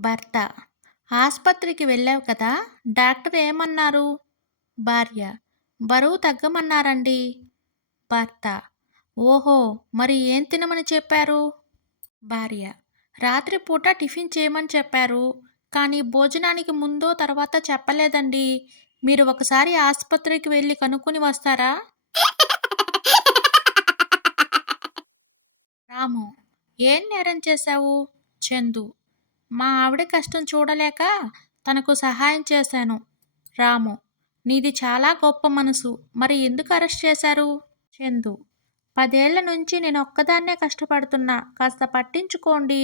భర్త: ఆస్పత్రికి వెళ్ళావు కదా, డాక్టర్ ఏమన్నారు? భార్య: బరువు తగ్గమన్నారండి. భర్త: ఓహో, మరి ఏం తినమని చెప్పారు? భార్య: రాత్రిపూట టిఫిన్ చేయమని చెప్పారు, కానీ భోజనానికి ముందో తర్వాత చెప్పలేదండి. మీరు ఒకసారి ఆస్పత్రికి వెళ్ళి కనుక్కొని వస్తారా? రాము: ఏం నేరం చేశావు? చందు: మా ఆవిడ కష్టం చూడలేక తనకు సహాయం చేశాను. రాము: నీది చాలా గొప్ప మనసు. మరి ఎందుకు అరెస్ట్ చేశారు? చందు: 10 ఏళ్ల నుంచి నేను ఒక్కదాన్నే కష్టపడుతున్నా, కాస్త పట్టించుకోండి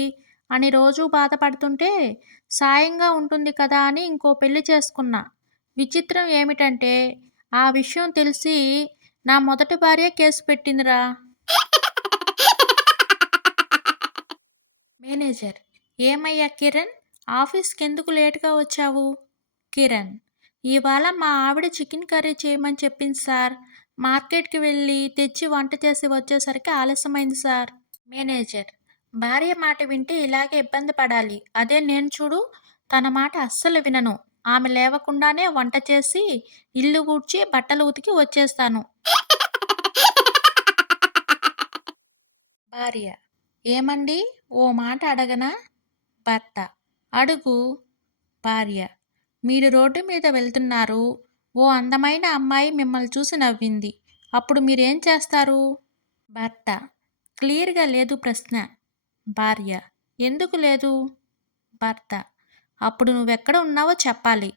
అని రోజూ బాధపడుతుంటే సాయంగా ఉంటుంది కదా అని ఇంకో పెళ్లి చేసుకున్నా. విచిత్రం ఏమిటంటే ఆ విషయం తెలిసి నా మొదటి భార్య కేసు పెట్టిందిరా. మేనేజర్: ఏమయ్యా కిరణ్, ఆఫీస్‌కెందుకు లేట్‌గా వచ్చావు? కిరణ్: ఇవాళ మా ఆవిడ చికెన్ కర్రీ చేయమని చెప్పింది సార్. మార్కెట్‌కి వెళ్ళి తెచ్చి వంట చేసి వచ్చేసరికి ఆలస్యమైంది సార్. మేనేజర్: భార్య మాట వింటే ఇలాగే ఇబ్బంది పడాలి. అదే నేను చూడు, తన మాట అస్సలు వినను. ఆమె లేవకుండానే వంట చేసి, ఇల్లు ఊడ్చి, బట్టలు ఉతికి వచ్చేస్తాను. భార్య: ఏమండి, ఓ మాట అడగనా? భర్త: అడుగు. భార్య: మీరు రోడ్డు మీద వెళ్తున్నారు. ఓ అందమైన అమ్మాయి మిమ్మల్ని చూసి నవ్వింది. అప్పుడు మీరేం చేస్తారు? భర్త: క్లియర్‌గా లేదు ప్రశ్న. భార్య: ఎందుకు లేదు? భర్త: అప్పుడు నువ్వెక్కడ ఉన్నావో చెప్పాలి.